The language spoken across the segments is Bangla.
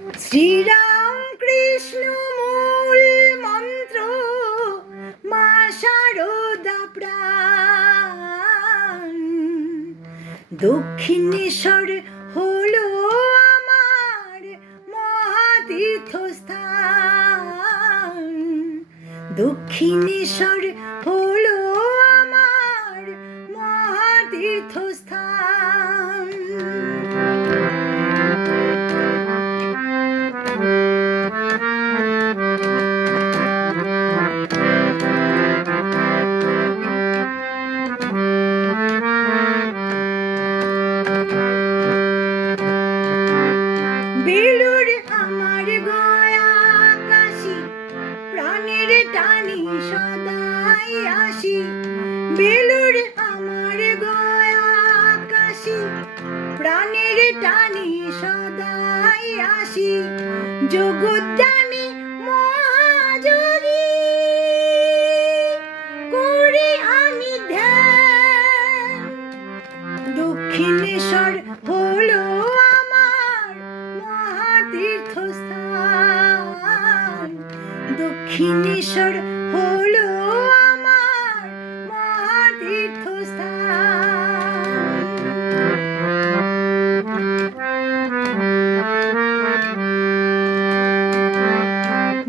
শ্রীরাম কৃষ্ণ মূল মন্ত্র, মা শারদা প্রাণ। দক্ষিণেশ্বর হলো আমার মহাতীর্থস্থান। দক্ষিণেশ্বর হলো আমার মহাতীর্থস্থান। বেলুর আমার গয়া কাশি, প্রাণের টানি সদাই আসি। বেলুর আমার গয়া কাশি, প্রাণের টানি সদাই আসি। যোগদানে মহাযোগী করি আমি ধ্যান। দক্ষিণেশ্বর হলো আমার মহাতীর্থস্থান। দক্ষিণেশ্বর হলো আমার মহাতীর্থস্থান।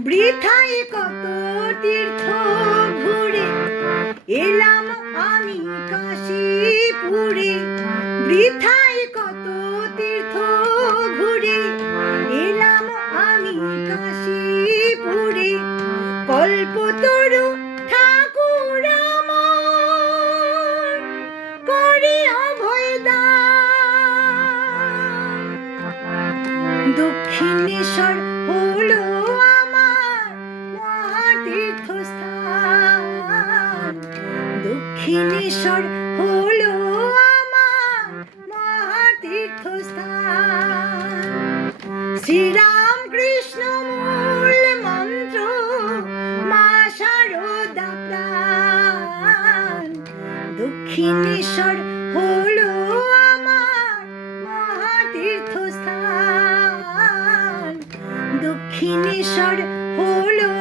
বৃথায় কত তীর্থ ঘুরে এলাম আমি কাশীপুরে। বৃথায় কত তীর্থ ঘুরে এলাম আমি কাশীপুরে। কল্পতরু ঠাকুর আমার করে অভয়দান। দক্ষিণেশ্বর হলো আমার মহাতীর্থস্থান। দক্ষিণেশ্বর হলো আমার মহাতীর্থস্থান। শ্রীরাম কৃষ্ণ মূল মন্ত্র, মা শারদা প্রাণ। দক্ষিণেশ্বর হলো আমার মহাতীর্থস্থান। দক্ষিণেশ্বর হলো